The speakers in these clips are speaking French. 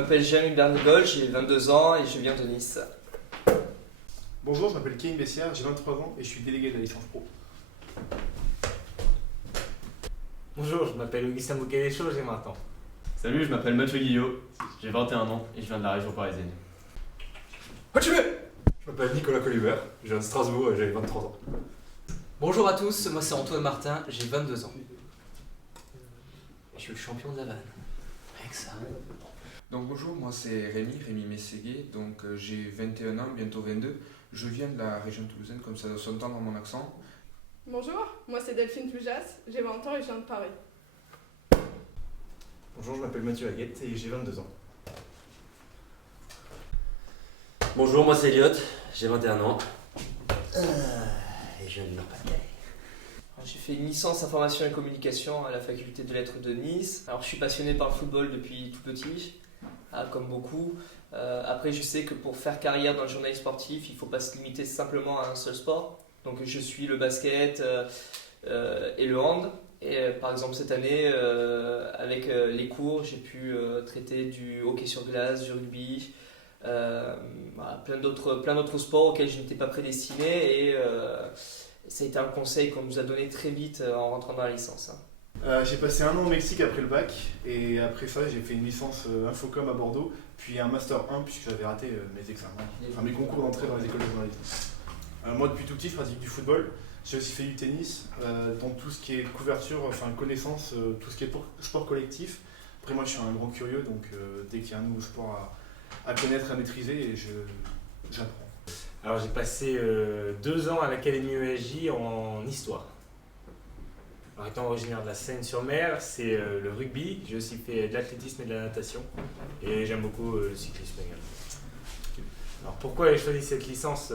m'appelle Jérémy Bernigol, j'ai 22 ans et je viens de Nice. Bonjour, je m'appelle Kevin Bessière, j'ai 23 ans et je suis délégué de la licence pro. Bonjour, je m'appelle Augustin Bouquet-Deschaux, j'ai 20 ans. Salut, je m'appelle Mathieu Guillot, j'ai 21 ans et je viens de la région parisienne. Je m'appelle Nicolas Colibert, je viens de Strasbourg et j'ai 23 ans. Bonjour à tous, moi c'est Antoine Martin, j'ai 22 ans. Je suis le champion de la vanne. Rien que ça. Donc bonjour, moi c'est Rémi Mességué, donc j'ai 21 ans, bientôt 22. Je viens de la région toulousaine, comme ça doit s'entendre dans mon accent. Bonjour, moi c'est Delphine Flujas, j'ai 20 ans et je viens de Paris. Bonjour, je m'appelle Mathieu Aguette et j'ai 22 ans. Bonjour, moi c'est Elliot, j'ai 21 ans. Et je viens du Nord-Pas-de-Calais. J'ai fait une licence information et communication à la faculté de lettres de Nice. Alors je suis passionné par le football depuis tout petit, comme beaucoup. Après je sais que pour faire carrière dans le journalisme sportif, il ne faut pas se limiter simplement à un seul sport. Donc je suis le basket et le hand. Et par exemple cette année, avec les cours, j'ai pu traiter du hockey sur glace, du rugby, voilà, plein d'autres sports auxquels je n'étais pas prédestiné. Et ça a été un conseil qu'on nous a donné très vite en rentrant dans la licence. J'ai passé un an au Mexique après le bac et après ça j'ai fait une licence Infocom à Bordeaux, puis un Master 1 puisque j'avais raté mes examens, enfin mes concours d'entrée dans les écoles de journalisme. Moi depuis tout petit je pratique du football, j'ai aussi fait du tennis, dans tout ce qui est couverture, enfin connaissance, tout ce qui est sport collectif. Après moi je suis un grand curieux donc dès qu'il y a un nouveau sport à connaître, à maîtriser, j'apprends. Alors j'ai passé 2 ans à l'Académie ESJ en histoire. Alors étant originaire de la Seine-sur-Mer, c'est le rugby, j'ai aussi fait de l'athlétisme et de la natation et j'aime beaucoup le cyclisme également. Alors pourquoi j'ai choisi cette licence?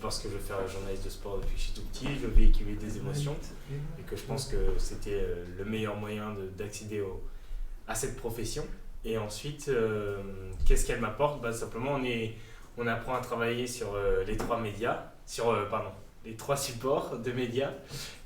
Parce que je veux faire journaliste de sport depuis que je suis tout petit, je veux véhiculer des émotions et que je pense que c'était le meilleur moyen d'accéder à cette profession. Et ensuite, qu'est-ce qu'elle m'apporte? Simplement on apprend à travailler sur les 3 médias, les 3 supports de médias,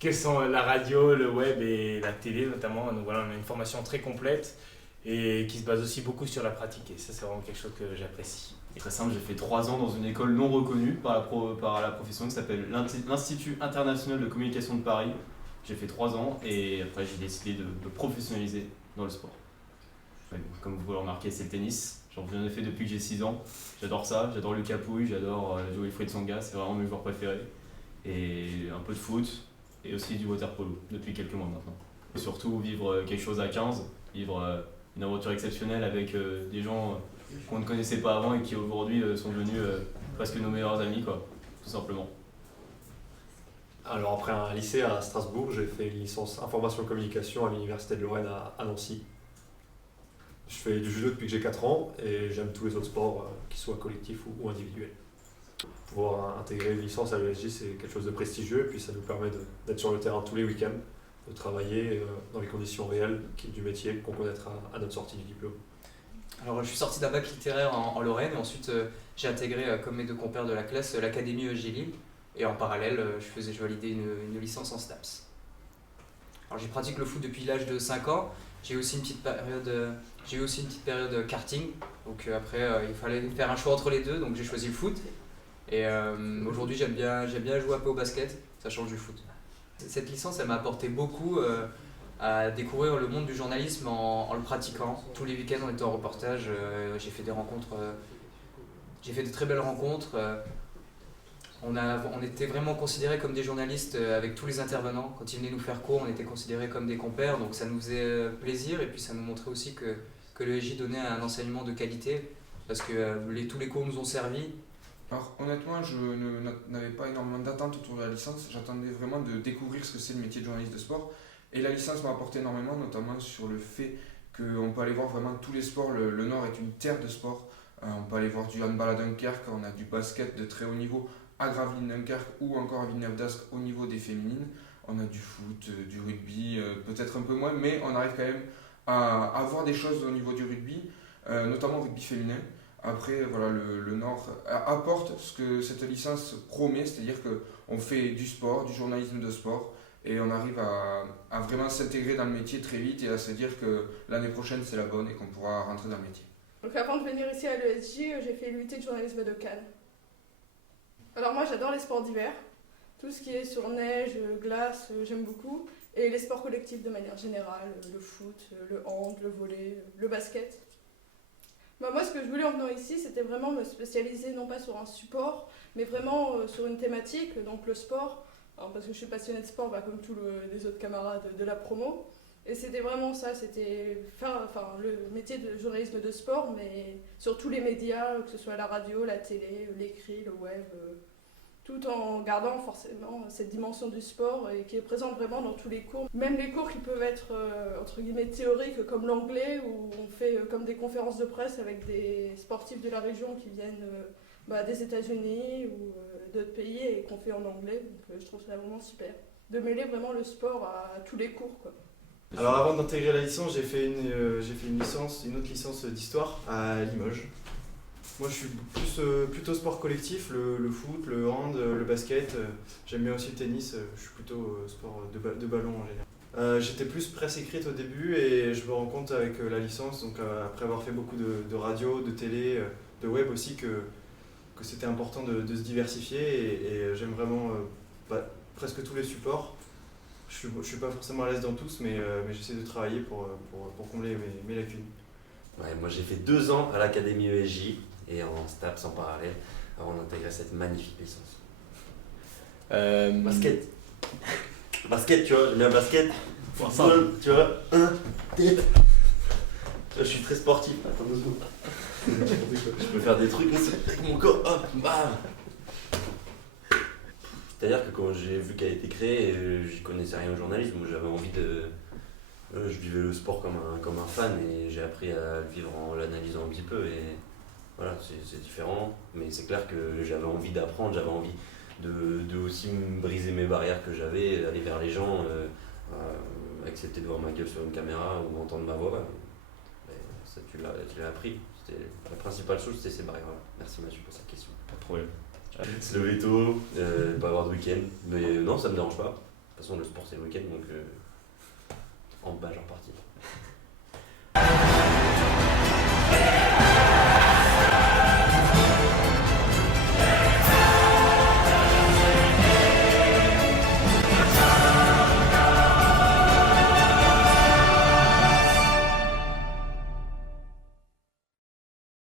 que sont la radio, le web et la télé notamment. Donc voilà, on a une formation très complète et qui se base aussi beaucoup sur la pratique. Et ça, c'est vraiment quelque chose que j'apprécie. Et très simple, j'ai fait 3 ans dans une école non reconnue par la profession qui s'appelle l'Institut International de Communication de Paris. J'ai fait 3 ans et après j'ai décidé de me professionnaliser dans le sport. Comme vous pouvez le remarquer, c'est le tennis. J'en ai fait depuis que j'ai 6 ans. J'adore ça, j'adore Lucas Pouille, j'adore jouer Wilfried Tsonga, c'est vraiment mes joueurs préférés. Et un peu de foot et aussi du water polo depuis quelques mois maintenant. Et surtout vivre quelque chose à 15, vivre une aventure exceptionnelle avec des gens qu'on ne connaissait pas avant et qui aujourd'hui sont devenus presque nos meilleurs amis, quoi, tout simplement. Alors après un lycée à Strasbourg, j'ai fait une licence information et communication à l'université de Lorraine à Nancy. Je fais du judo depuis que j'ai 4 ans et j'aime tous les autres sports, qu'ils soient collectifs ou individuels. Pouvoir intégrer une licence à l'ESJ, c'est quelque chose de prestigieux et puis ça nous permet d'être sur le terrain tous les week-ends, de travailler dans les conditions réelles du métier qu'on connaîtra à notre sortie du diplôme. Alors je suis sorti d'un bac littéraire en Lorraine et ensuite j'ai intégré, comme mes 2 compères de la classe, l'Académie ESJ Lille. Et en parallèle, je validais une licence en STAPS. Alors j'ai pratiqué le foot depuis l'âge de 5 ans. J'ai eu aussi une petite période karting. Donc après, il fallait faire un choix entre les deux, donc j'ai choisi le foot. Et aujourd'hui, j'aime bien jouer un peu au basket, ça change du foot. Cette licence, elle m'a apporté beaucoup à découvrir le monde du journalisme en le pratiquant. Tous les week-ends, on était en reportage, j'ai fait des rencontres, j'ai fait de très belles rencontres. On était vraiment considérés comme des journalistes avec tous les intervenants. Quand ils venaient nous faire cours, on était considérés comme des compères, donc ça nous faisait plaisir et puis ça nous montrait aussi que l'ESJ donnait un enseignement de qualité parce que tous les cours nous ont servi. Alors honnêtement, je n'avais pas énormément d'attentes autour de la licence, j'attendais vraiment de découvrir ce que c'est le métier de journaliste de sport. Et la licence m'a apporté énormément, notamment sur le fait qu'on peut aller voir vraiment tous les sports. Le Nord est une terre de sport. On peut aller voir du handball à Dunkerque, on a du basket de très haut niveau à Gravelines-Dunkerque ou encore à Villeneuve-d'Ascq au niveau des féminines. On a du foot, du rugby, peut-être un peu moins, mais on arrive quand même à voir des choses au niveau du rugby, notamment au rugby féminin. Après, voilà, le Nord apporte ce que cette licence promet, c'est-à-dire qu'on fait du sport, du journalisme de sport, et on arrive à vraiment s'intégrer dans le métier très vite et à se dire que l'année prochaine c'est la bonne et qu'on pourra rentrer dans le métier. Donc avant de venir ici à l'ESJ, j'ai fait l'UT de journalisme de Cannes. Alors moi j'adore les sports d'hiver. Tout ce qui est sur neige, glace, j'aime beaucoup. Et les sports collectifs de manière générale, le foot, le hand, le volley, le basket. Moi ce que je voulais en venant ici, c'était vraiment me spécialiser non pas sur un support, mais vraiment sur une thématique, donc le sport. Alors, parce que je suis passionnée de sport comme tous les autres camarades de la promo. Et c'était vraiment ça, c'était faire le métier de journalisme de sport, mais sur tous les médias, que ce soit la radio, la télé, l'écrit, le web, tout en gardant forcément cette dimension du sport et qui est présente vraiment dans tous les cours. Même les cours qui peuvent être entre guillemets théoriques comme l'anglais, où on fait comme des conférences de presse avec des sportifs de la région qui viennent des États-Unis ou d'autres pays et qu'on fait en anglais. Donc je trouve ça vraiment super. De mêler vraiment le sport à tous les cours, quoi. Alors avant d'intégrer la licence, j'ai fait une autre licence d'histoire à Limoges. Moi je suis plutôt sport collectif, le foot, le hand, le basket. J'aime bien aussi le tennis, je suis plutôt sport de ballon en général. J'étais plus presse écrite au début et je me rends compte avec la licence, donc après avoir fait beaucoup de radio, de télé, de web aussi, que c'était important de se diversifier et j'aime vraiment presque tous les supports. Je suis pas forcément à l'aise dans tous, mais j'essaie de travailler pour combler mes lacunes. Ouais, moi j'ai fait 2 ans à l'Académie ESJ et en STAPS en parallèle avant d'intégrer cette magnifique licence. Basket. Basket, tu vois, j'aime bien le basket. Football, tu vois. Tête. Je suis très sportif. Attends 2 secondes. Je peux faire des trucs aussi avec mon corps. Hop, bam. C'est-à-dire que quand j'ai vu qu'elle a été créée, j'y connaissais rien au journalisme, j'avais envie de... je vivais le sport comme un fan et j'ai appris à le vivre en l'analysant un petit peu et voilà, c'est différent. Mais c'est clair que j'avais envie d'apprendre, j'avais envie de aussi me briser mes barrières que j'avais, aller vers les gens, accepter de voir ma gueule sur une caméra ou entendre ma voix. Et ça, tu l'as appris. La principale chose, c'était ces barrières-là. Merci Mathieu pour cette question. Pas de problème. Se lever tôt, pas avoir de week-end, mais non, ça me dérange pas. De toute façon, le sport c'est le week-end, donc en bas, j'en partie.